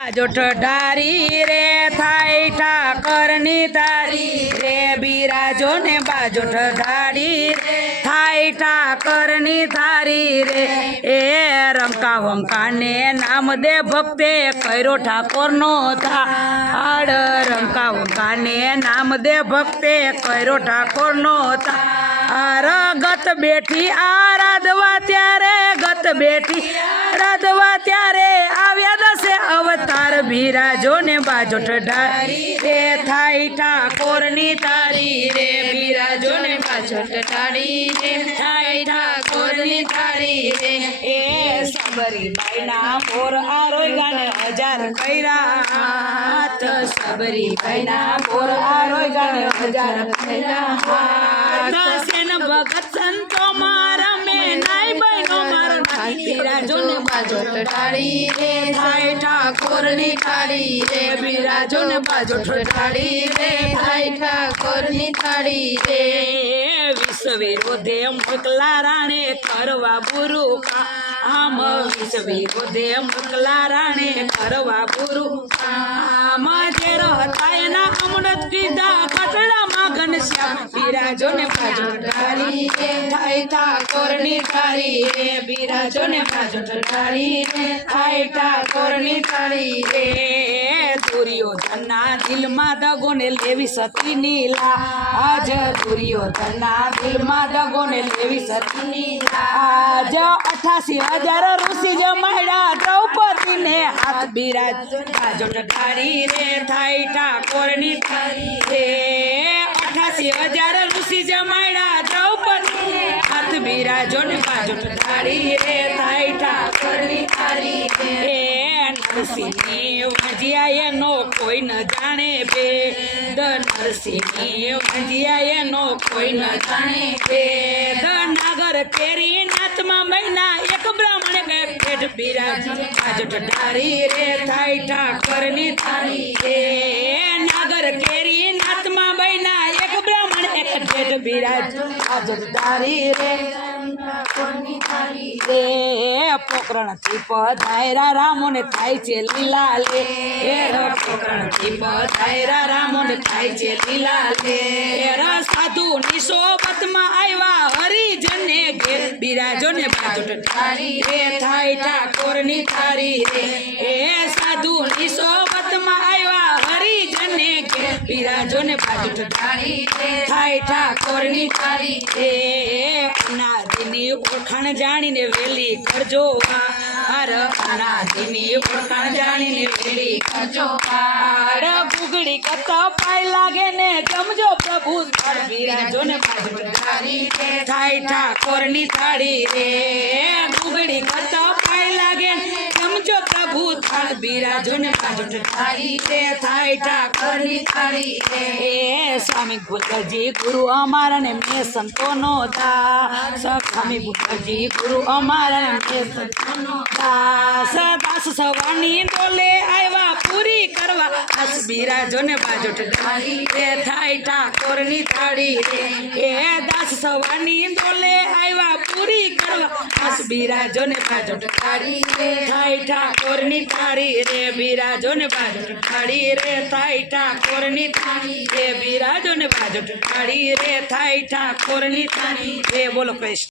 જોઠ ઢારી રે થાય ઠાકરની તારી રે બિરાજો ને બાજોઠ ઢારી રે થાય ઠાકરની તારી રે એ રંકા વંકા ને નામ દે ભક્તે કર્યો ઠાકોરનો થાળ રંકા વંકા ને નામ દે ભક્તે કર્યો ઠાકોરનો થાળ ગત બેઠી આરાધવા ત્યારે ગત બેઠી આરાધવા ત્યારે આવ્યા દસે અવતાર બિરાજો ને બાજોઠ ઢારી રે થાય ઠાકોરની તારી રે બિરાજો ને બાજોઠ ઢારી રે થાય ઠાકોરની તારી રે એ સબરીબાઈ ના મોર આરોય ગાને હજાર કર્યા હાથ સબરીબાઈ ના મોર આરોય ગાને હજાર કર્યા હાથ સેન ભગત સંતો મારા મે નાઈ બહેનો મારા બિરાજો ને બાજોઠ ઢારી રે થાય ઠાકોરની થાળી રે બિરાજો ને બાજોઠ ઢારી રે થાય ઠાકોરની થાળી રે વિશ્વ વિરોધે મોકલા રાણે કરવા બુરુ આમ વિશ્વ વિરોધે મોકલા રાણે કરવા બુરુ આમ જે હતા એના અમૃત પીધા કટડામાં ઘનશ્યામ બિરાજો ને બાજોઠ ઢારી રે થાય ઠાકોરની થાળી રે બિરાજો ને બાજોઠ ઢારી રે થાય ઠાકોરની થાળી રે દુર્યોધનના દિલમાં દગો ને લેવી સતી નીલા આજ દુર્યોધનના દિલમાં દગો ને લેવી સતી નીલા આજ 88,000 ઋષિ જમાડ્યા દ્રૌપદી ને હાથ બિરાજ બાજોઠ ઢારી રે થાય ઠાકોરની થાળી રે 88,000 ઋષિ જમાડ્યા દ્રૌપદી હાથ બિરાજો ને બાજોઠ ઢારી રે થાય ઠાકોરની થાળી રે નરસિંહની વંજિયા એનો કોઈ ન જાણે ભેદ નરસિંહની વંજિયા એનો કોઈ ન જાણે ભેદ નાગર કેરી નાથમાં મહિના એક બ્રાહ્મણ પેટ બિરાજ બાજોઠ ઢારી રે થાય ઠાકરની થાળી રે નાગર કેરી નાથમાં મહિના એક બ્રાહ્મણ એક પેટ બિરાજ બાજોઠ ઢારી રે રે પોકરણ થી પધાયરા રામો ને થાય છે લીલા લે પોકરણ થી પધાયરા રામો ને થાય છે લીલા લે સાધુ ની સોબતમાં આવ્યા હરિજન ને ઘેર બિરાજો ને બાજોઠ ઢારી રે થાય ઠાકોરની થાળી રે એ સાધુ ની સોબતમાં આવ્યા હરિજન ને ઘેર બિરાજો ને બાજોઠ ઢારી રે થાય ઠાકોરની થાળી રે અનાદિની ઓળખાણ જાણીને વેલી કરજો હાર અનાદિની ઓળખાણ જાણીને વેલી કરજો હાર ગુગડી કથા પાય લાગે ને જમજો પ્રભુ બિરાજો ને બાજોઠ ઢારી રે થાય ઠાકોરની થાળી રે ગુગડી કથા પાય લાગે જમજો પ્રભુ થાળ બિરાજો ને બાજોઠ ઢારી રે થાય ઠાકોરની થાળી રે સ્વામી ભૂતજી ગુરુ અમારા ને મેં સંતોનો દાસ સ્વામી ભૂતજી ગુરુ અમારા ને મેં સંતોનો દાસ દાસ સવારની ડોલે આવ્યા પૂરી કરવા આસ બિરાજો ને બાજોઠ ઢારી રે થાય ઠાકોરની થાળી રે એ દાસ સવારની ડોલે આવ્યા પૂરી કરવા આસ બિરાજો ને બાજોઠ ઢારી રે થાય ઠાકોરની થાળી રે બિરાજો ને બાજોઠ ઢારી રે થાય ઠાકોરની થાળી રે બિરાજો ને બાજોઠ ઢારી રે થાય ઠાકોરની થાળી રે બોલો કૃષ્ણ।